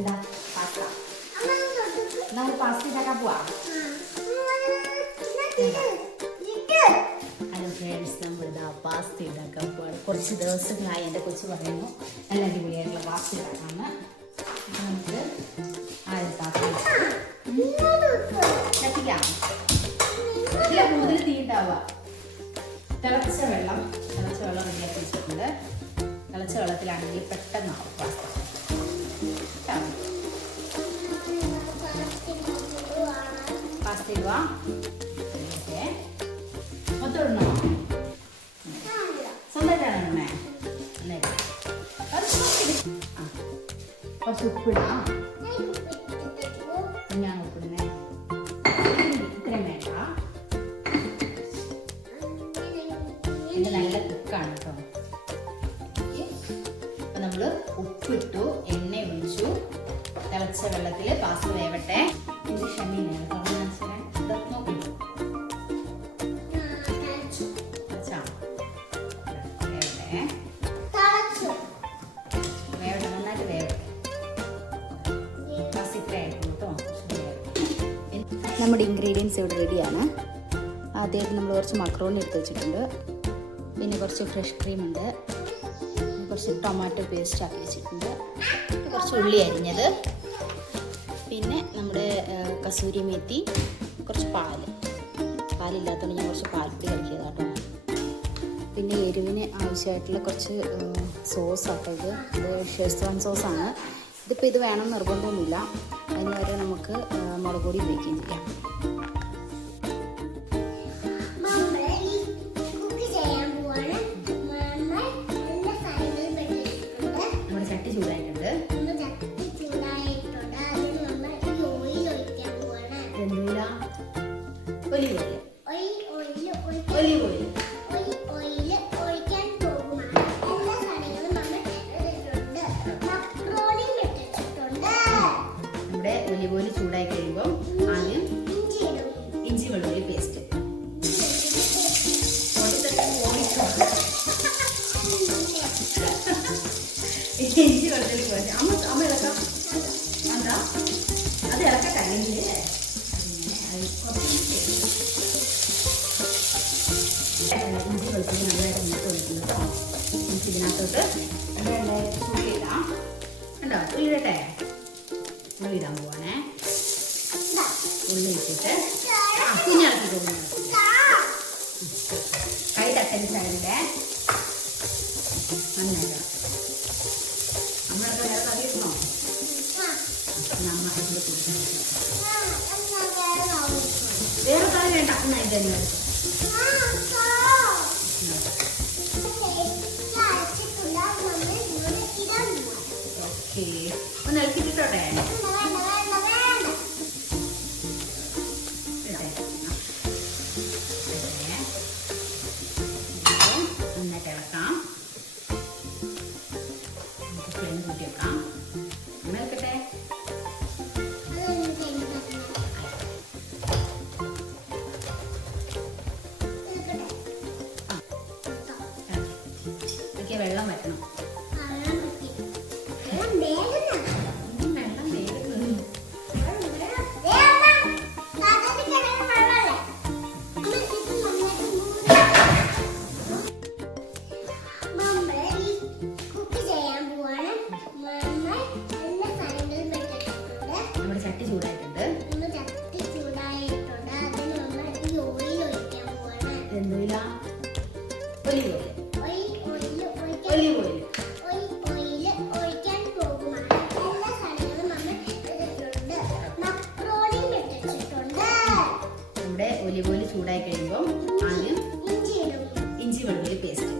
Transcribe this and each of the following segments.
എന്താ പാസ്ത നമ്മൾ പാസ്ത ഉണ്ടാക്കാൻ പോവാ. ഹലോ ഫ്രണ്ട്സ്, നമ്മളിതാ പാസ്ത ഉണ്ടാക്കാൻ പോവാണ്. കുറച്ച് ദിവസങ്ങളായി എൻ്റെ കൊച്ചു പറയുന്നു നല്ല അടിപൊളിയായിട്ടുള്ള പാസ്ത ഉണ്ടാക്കാമെന്ന്. നമുക്ക് ആദ്യം പാത്രം കത്തിക്കാം. ഇതിലെ കൂടുതൽ തീ ഉണ്ടാവുക. തിളച്ച വെള്ളം റെഡിയാക്കി വെച്ചിട്ടുണ്ട്. തിളച്ച വെള്ളത്തിലാണെങ്കിൽ പെട്ടെന്നാവും പാസ്ത. പാസ്ത ഇടുക. മൊത്തം ഇടണോ? സ്വന്തമായിട്ടാണ് ഇടണേ. കുറച്ച് ഉപ്പിടാം. ഞാൻ ഉപ്പിടുന്നേ ഇത്രയും വേണ്ട. ഇത് നല്ല കുക്കാണ് കേട്ടോ. അപ്പം നമ്മൾ ഉപ്പിട്ടു, എണ്ണ ഒഴിച്ചു, തിളച്ച വെള്ളത്തിൽ പാസ്ത വേവട്ടെ. ഇത് ഷമീനാണ് പറഞ്ഞു മനസ്സിലായി. നോക്കൂ, വേവട്ടെ, നന്നായിട്ട് വേവട്ടെ. പാസ്ത ഇത്ര ആയിട്ടുള്ളൂ കേട്ടോ. നമ്മുടെ ഇൻഗ്രീഡിയൻസ് ഇവിടെ റെഡിയാണ്. ആദ്യമായിട്ട് നമ്മൾ കുറച്ച് മക്രോണി എടുത്ത് വെച്ചിട്ടുണ്ട്. പിന്നെ കുറച്ച് ഫ്രഷ് ക്രീം ഉണ്ട്. കുറച്ച് ടൊമാറ്റോ പേസ്റ്റ് ആക്കി വെച്ചിട്ടുണ്ട്. കുറച്ച് ഉള്ളി അരിഞ്ഞത്, പിന്നെ നമ്മുടെ കസൂരി മേത്തി, കുറച്ച് പാലില്ലാത്തതുകൊണ്ട് ഞാൻ കുറച്ച് പാൽപ്പൊടി കളിക്കിയതാട്ടോ. പിന്നെ എരിവിന് ആവശ്യമായിട്ടുള്ള കുറച്ച് സോസാട്ടോ. ഇത് ഷെസ്വാൻ സോസാണ്. ഇതിപ്പോൾ ഇത് വേണമെന്ന് നിർബന്ധമൊന്നുമില്ല. അതിന് വരെ നമുക്ക് മുളക് പൊടി ഉപയോഗിക്കുകയും ചെയ്യാം. ഒലിവ് ഓയിൽ ചൂടായി കഴിയുമ്പോൾ ആദ്യം ഇഞ്ചി വെളുത്തുള്ളി പേസ്റ്റ്. ഇഞ്ചി വെളുത്തുള്ളി പേസ്റ്റ് അമ്മ ഇളക്കാം. എന്താ അത് ഇളക്കാൻ കഴിയില്ലേ? ഇഞ്ചി വെളുത്തുള്ളി നന്നായിട്ട് മുട്ട് ഒഴിക്കുന്നു കേട്ടോ. ഇഞ്ചി ഇതിനകത്തോട്ട് ഉള്ളിയിടാം. ഉണ്ടോ? ഉള്ളിടട്ടെ. ഉള്ളി ഇടാൻ പോവാണേ. ഉള്ളി ഇട്ടിട്ട് കുഞ്ഞിളക്കി കൈ തട്ടൽ സൈഡിലെ നന്നായിട്ട് നമ്മളൊക്കെ വേറെ കറി ഇടണോ? നമ്മ ഇതിൽ കൊടുക്കണം. വേറെ കറി വേണ്ട. എന്നാ ഇതന്നെ ഓക്കെ. ഒന്ന് ഇളക്കിട്ടോട്ടെ. നന്നായിട്ട് ഇളക്കാം. ഫ്ലെയിം കൂട്ടി വെക്കാം. ഇളക്കട്ടെ. വെള്ളം വറ്റണം. ഒലിവ് ഓയിൽ ചൂടായി കഴിയുമ്പോൾ ആദ്യം ഇഞ്ചി വെളുത്തുള്ളി പേസ്റ്റ്.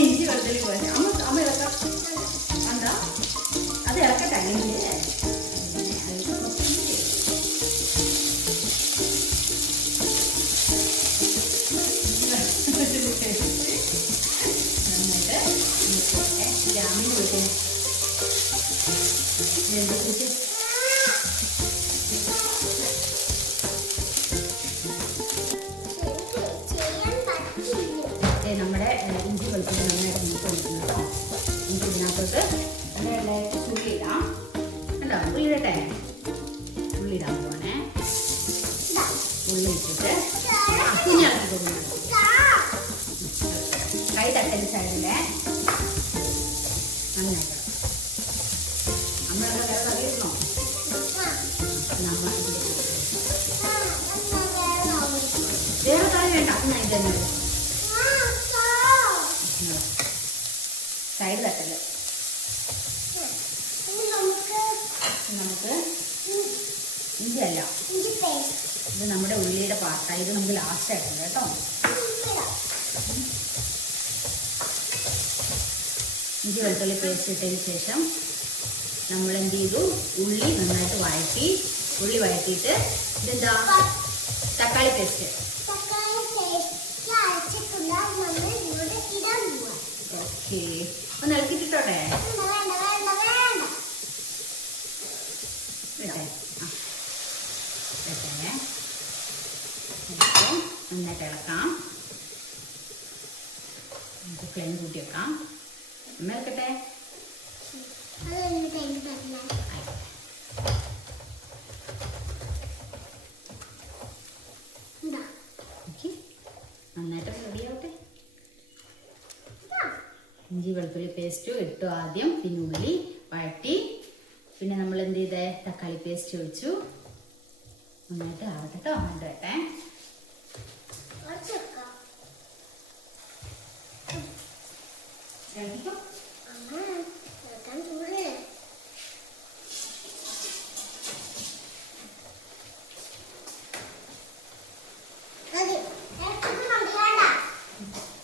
ഇഞ്ചി വെളുത്തുള്ളി പേസ്റ്റ് അമ്മ ഇളക്കാം. എന്താ അത് ഇളക്കാൻ കഴിയില്ലേ? ഇഞ്ചി വെളുത്തുള്ളി നന്നായിട്ട് മൂത്ത് കൊടുക്കുന്നത് കേട്ടോ. ഇഞ്ചി ഇതിനകത്തോട്ട് നല്ല ഉള്ളി ഇടാം കേട്ടോ. ഉള്ളി ഇടട്ടെ, ഉള്ളി ഇടാൻ പോവാണേ. ഉള്ളി ഇട്ടിട്ട് കുഞ്ഞാക്കി കൊടുക്കുന്നത് കൈ തട്ടല് സൈഡിലെ നന്നായിട്ട് നമ്മളൊക്കെ വേറെ അറിയണോ നമ്മൾ വേറെ കറി വേണ്ട. നന്നായിട്ട് തന്നെ സൈഡ് തട്ടല്. നമുക്ക് ഇഞ്ചി അല്ല, ഇത് നമ്മുടെ ഉള്ളിയുടെ പാർട്ടാണ്. ഇത് നമുക്ക് ലാസ്റ്റ് ആയിട്ടുണ്ട് കേട്ടോ. ഇഞ്ചി വെളുത്തുള്ളി പേസ്റ്റ് ഇട്ടതിന് ശേഷം നമ്മൾ എന്ത് ചെയ്തു, ഉള്ളി നന്നായിട്ട് വഴറ്റി. ഉള്ളി വഴറ്റിയിട്ട് ഇതെന്താ തക്കാളി പേസ്റ്റ്. ഓക്കെ, ഒന്ന് ഇളക്കിട്ടിട്ടോട്ടെ. നന്നായിട്ട് ഇളക്കാം. നമുക്ക് ഫ്ലെയിം കൂട്ടി വെക്കാം. അമ്മ ഇളക്കട്ടെ. നന്നായിട്ട് റെഡിയാവട്ടെ. ഇഞ്ചി വെളുത്തുള്ളി പേസ്റ്റ് ഇട്ടു ആദ്യം, പിന്നെ ഉള്ളി വഴറ്റി, പിന്നെ നമ്മൾ എന്ത് ചെയ്തേ തക്കാളി പേസ്റ്റ് ഒഴിച്ചു. നന്നായിട്ട് ആവട്ടെ കേട്ടോ. ആവട്ടെ.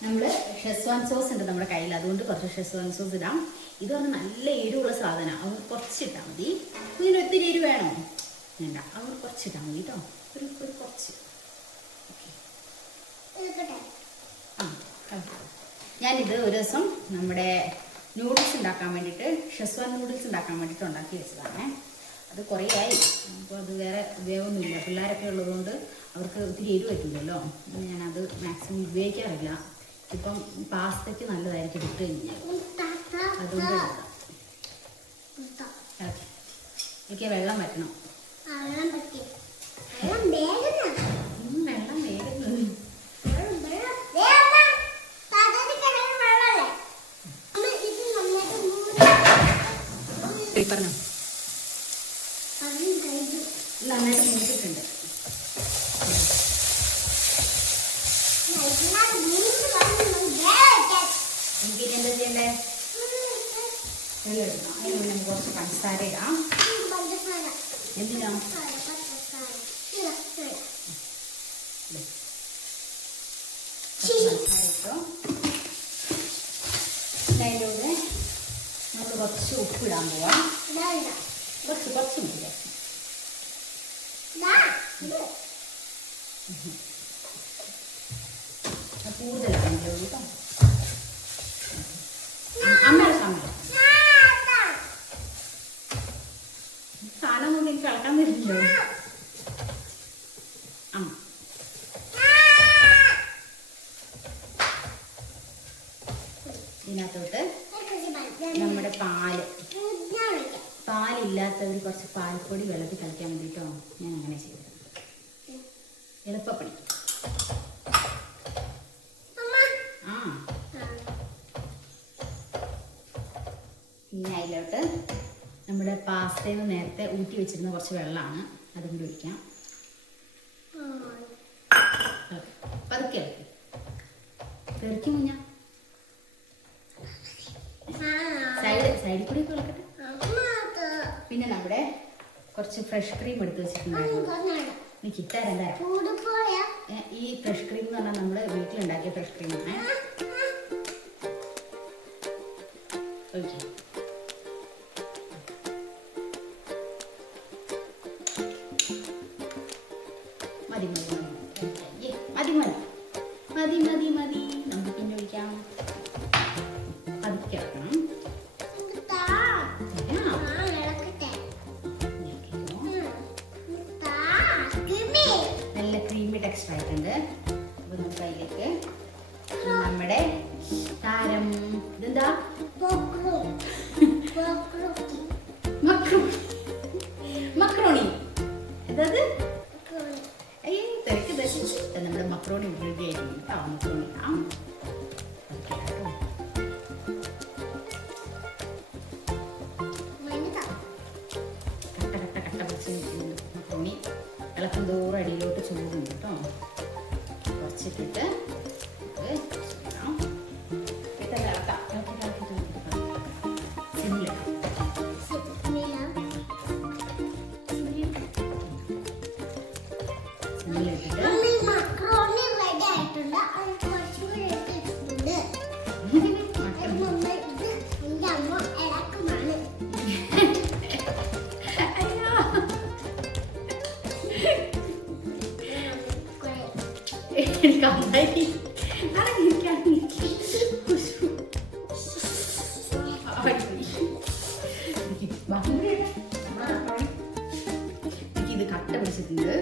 നമ്മള് ഷെസ്വാൻ സോസ് ഉണ്ട് നമ്മുടെ കയ്യിൽ, അതുകൊണ്ട് കുറച്ച് ഷെസ്വാൻ സോസ് ഇടാം. ഇത് പറഞ്ഞാൽ നല്ല എരിവുള്ള സാധനമാണ്, അത് കുറച്ചിട്ടാൽ മതി. ഇതിന് ഒത്തിരി എരിവ് വേണോ? വേണ്ട, അത് കുറച്ചിട്ടാൽ മതി കേട്ടോ. ഒരു കുറച്ച്. ഞാനിത് ഒരു ദിവസം നമ്മുടെ നൂഡിൽസ് ഉണ്ടാക്കാൻ വേണ്ടിയിട്ട്, ഷെസ്വാൻ നൂഡിൽസ് ഉണ്ടാക്കാൻ വേണ്ടിയിട്ട് ഉണ്ടാക്കി വെച്ചതാണ്. അത് കുറേ ആയി, അപ്പോൾ അത് വേറെ ഉപയോഗമൊന്നുമില്ല. പിള്ളേരൊക്കെ ഉള്ളതുകൊണ്ട് അവർക്ക് ഒത്തിരി എരിവ് പറ്റില്ലല്ലോ. ഞാനത് മാക്സിമം ഉപയോഗിക്കാറില്ല. ഇപ്പം പാസ്തയ്ക്ക് നല്ലതായിരിക്കും ഇട്ട് കഴിഞ്ഞാൽ, അതുകൊണ്ട് എനിക്ക് വെള്ളം പറ്റണം. വെള്ളം വേഗം പറഞ്ഞോ. നന്നായിട്ട് മൂത്തിട്ടുണ്ട്. എനിക്ക് എന്താ ചെയ്യണ്ടേ? അതിന് കുറച്ച് പഞ്ചസാര ഇടാം. എന്തിനാ? പഞ്ചസാര ഇട്ടോ. അതിലൂടെ നമ്മൾ കുറച്ച് ഉപ്പിടാൻ പോവാം. കുറച്ച് മതി. കൂടുതലാണ് കേട്ടോ. അമ്മയുടെ സമയം സാധനം കൊണ്ട് എനിക്ക് കളക്കാൻ തരില്ലോ. അമ്മ ഇതിനകത്തോട്ട് നമ്മുടെ പാലില്ലാത്തവർ കുറച്ച് പാൽപ്പൊടി വെള്ളത്തിൽ കളിക്കാൻ വേണ്ടിയിട്ടോ ഞാൻ അങ്ങനെ ചെയ്തത്. എളുപ്പപ്പണി. പിന്നെ അതിലോട്ട് നമ്മുടെ പാസ്തയിൽ നിന്ന് നേരത്തെ ഊറ്റി വെച്ചിരുന്ന കുറച്ച് വെള്ളമാണ്, അതും കൂടി ഒഴിക്കാം. പതുക്കെ തെറിക്കും കുഞ്ഞ. സൈഡിൽ കൂടി ഒക്കെ ഇളക്കട്ടെ. പിന്നെ നമ്മുടെ കുറച്ച് ഫ്രഷ് ക്രീം എടുത്ത് വെച്ചിട്ടുണ്ടായിരുന്നു. കിട്ടാൻ എന്താ ഈ ഫ്രഷ് ക്രീം എന്ന് പറഞ്ഞാൽ നമ്മൾ വീട്ടിലുണ്ടാക്കിയ ഫ്രഷ് ക്രീമാണ്. ഓക്കെ, മതി മതി മതി മതി മതി മതി മതി. നമുക്ക് പിന്നെ ഒഴിക്കാം. പതുക്കെ ഇറക്കണം. നല്ല ക്രീമി ടെക്സ്ചർ ആയിട്ടുണ്ട്. അപ്പോൾ നമുക്ക് അതിലേക്ക് നമ്മുടെ താരം ഇതെന്താ മക്രോണി എന്തത് അയ്യോ തിരക്ക് ദശിച്ച് നമ്മുടെ മക്രോണി റെഡി ആയിരുന്നു കേട്ടോ മക്രോണി മക്രോണി ഇളക്കം തോറും അടിയിലോട്ട് ചൂടുണ്ട് കേട്ടോ കുറച്ചിട്ടിട്ട് എനിക്ക് അമ്മായി ഇത് കട്ട പിടിച്ചിട്ടുണ്ട്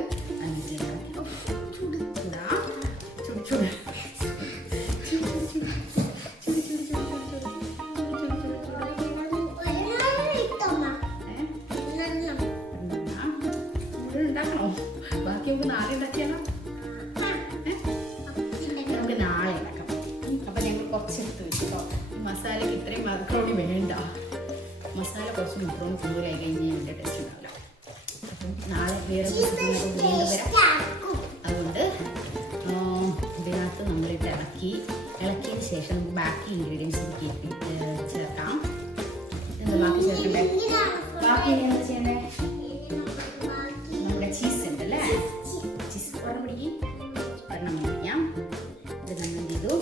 ഉണ്ടാക്കണോ ബാക്കി നമുക്ക് നാളെ ഉണ്ടാക്കിയാലോ നമുക്ക് നാളെ ഉണ്ടാക്കാം അപ്പൊ ഞങ്ങൾ കുറച്ചെടുത്ത് വെച്ചോ മസാലയ്ക്ക് ഇത്രയും മക്രോണി വേണ്ട മസാല കുറച്ച് മക്രോണി കൂടുതലായി കഴിഞ്ഞാൽ എൻ്റെ ടേസ്റ്റ് ഉണ്ടാവില്ല അപ്പം നാളെ വേറെ വീണ്ടും വരാം അതുകൊണ്ട് ഇതിനകത്ത് നമ്മളിട്ട് ഇളക്കിയതിന് ശേഷം നമുക്ക് ബാക്കി ഇൻഗ്രീഡിയൻസ് ചേർക്കാം എന്താ ബാക്കി ചേർക്കണ്ടേ ബാക്കി എന്താ ചെയ്യണ്ടേ നമ്മുടെ ചീസ് ഉണ്ടല്ലേ ചീസ് ഒരെണ്ണം പിടിക്കും ഒരെണ്ണം പിടിക്കാം ഇത് നമ്മൾ എന്ത് ചെയ്തു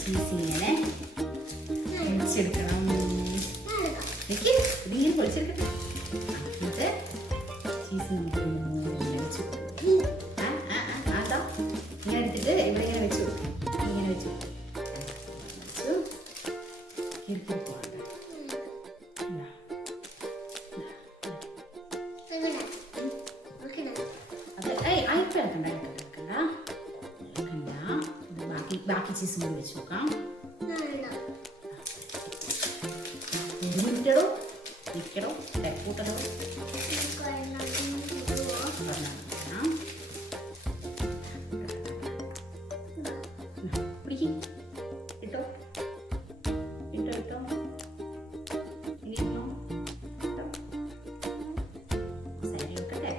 ചീസ് ഇങ്ങനെ പൊളിച്ചെടുക്കണം ഇതിങ്ങനെ പൊളിച്ചെടുക്കട്ടെ എന്നിട്ട് ചീസ് നമുക്ക് വെച്ചു അതാ ഇങ്ങനെ എടുത്തിട്ട് ഇവിടെ ഇങ്ങനെ വെച്ചു ഇങ്ങനെ വെച്ചു ബാക്കി ചീസ് കൂടി വെച്ച് നോക്കാം മിനിറ്റടോ നിൽക്കടോ കൂട്ടടോ പിടിക്കും ഇട്ടോ ഇട്ടോ ഇട്ടോ ഇനി ഇട്ടോ സൈഡിൽ വെക്കട്ടെ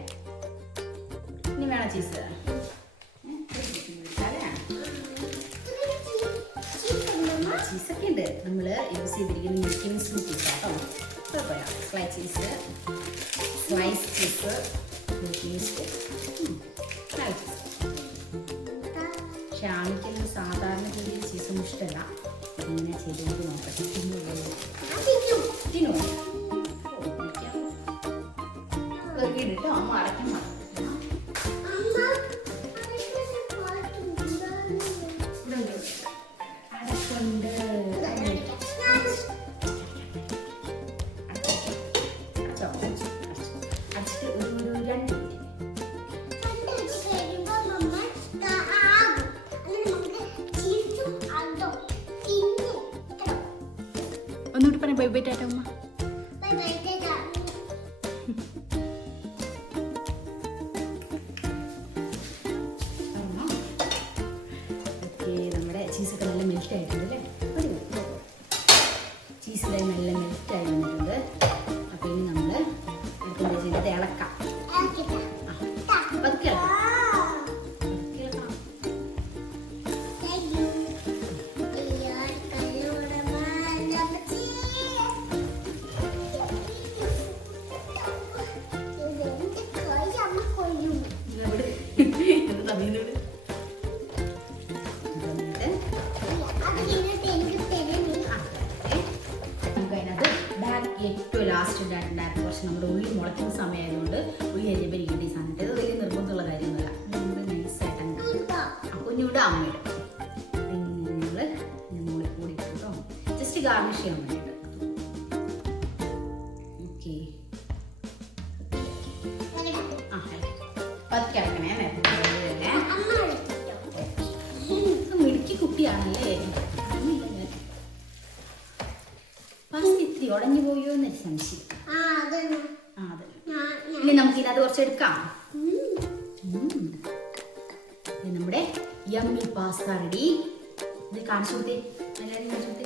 ഇനി വേണം ചീസ് ചീസൊക്കെ ഉണ്ട് നമ്മൾ യൂസ് ചെയ്തിരിക്കുന്ന മിൽക്കി മിൽസ് ചീസ് കേട്ടോ കുഴപ്പമില്ല സ്ലൈസ് ചീസ് മിൽക്കി മിൽസ് നല്ല ചീസ് പക്ഷെ ആണിക്കൊന്നും സാധാരണ രീതിയിൽ ചീസൊന്നും ഇഷ്ടമല്ല ഇങ്ങനെ ചെയ്തുകൊണ്ട് നോക്കട്ടെ തിന്നോ വെറുതെ അമ്മ അടയ്ക്കാൻ മറന്നു ഒന്നുകൂടി പറയാം ബൈ ബൈ ടാറ്റ ഉമ്മ നമ്മുടെ ചീസൊക്കെ നല്ല മെൽറ്റ് ആയിട്ടുണ്ട് അല്ലേ ചീസിലെ നല്ല മെൽറ്റ് ആയി വന്നിട്ടുണ്ട് അപ്പോൾ ഇനി നമ്മൾ എന്താ ചെയ്യുന്നത് ഇളക്കാം പതുക്കെ ഇളക്കാം ഏറ്റവും ലാസ്റ്റ് ഉണ്ടായിരുന്നു കുറച്ച് നമ്മുടെ ഉള്ളി മുളയ്ക്കുന്ന സമയമായതുകൊണ്ട് ഉള്ളി അരിയപ്പോൾ ഇരിക്കേണ്ട ഈ സാധനത്തെ അത് വലിയ നിർബന്ധമുള്ള കാര്യമൊന്നുമില്ല നമ്മൾ നൈസായിട്ട് കുഞ്ഞുവിടെ അമ്മയുടെ പിന്നെ ഞങ്ങൾ കൂടി കേട്ടോ ജസ്റ്റ് ഗാർണിഷ് ചെയ്യാൻ വേണ്ടിയിട്ട് ഓക്കെ പതുക്കെ ഇറക്കണേ മിടുക്കി കുട്ടിയാണല്ലേ ഉടഞ്ഞു പോയോ എന്നൊരു സംശയം. അതെ. ഇനി നമുക്ക് ഇതിനകത്ത് കുറച്ച് എടുക്കാം. നമ്മുടെ യമ്മി പാസ്ത റെഡി. ഇത് കാണിച്ചു കൊടുത്തേ, എല്ലാവരും കാണിച്ചു കൊടുത്തേ.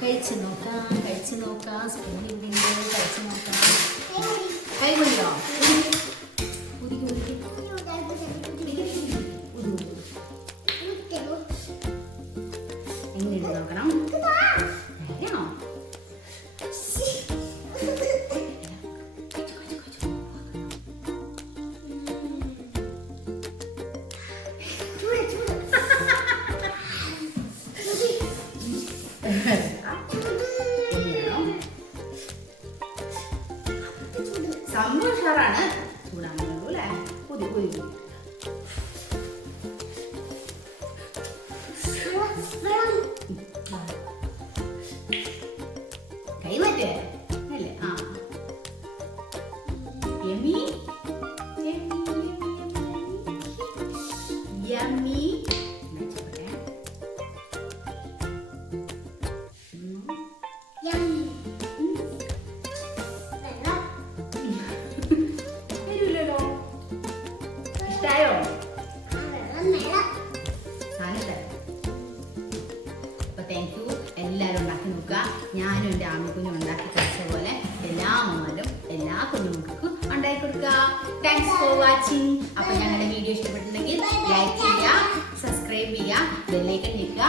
കഴിച്ചു നോക്കാം. സ്പൂണിൽ കഴിച്ചു നോക്കാം. കൈ കൊണ്ടോ എങ്ങനെയുണ്ട് നോക്കണം. വേണോ? സംഭവം ഉഷാറാണ്. ചൂടാണല്ലോ അല്ലേ? പുതി കൈ മാറ്റേ അല്ലേ? ആ യമ്മി യമ്മി. ഇഷ്ടായോ? അപ്പൊ താങ്ക് യു. എല്ലാവരും ഉണ്ടാക്കി നോക്കുക. ഞാനും എൻ്റെ ആമിക്കുഞ്ഞും ഉണ്ടാക്കി കഴിച്ച പോലെ എല്ലാ അമ്മമാരും എല്ലാ കുഞ്ഞുമക്കൾക്കും ഉണ്ടാക്കി കൊടുക്കുക. Thanks for watching. അപ്പൊ ഞങ്ങളുടെ വീഡിയോ ഇഷ്ടപ്പെട്ടിട്ടുണ്ടെങ്കിൽ ലൈക്ക് ചെയ്യുക, സബ്സ്ക്രൈബ് ചെയ്യുക, ബെല്ലൈക്കൺ ഞെക്കുക.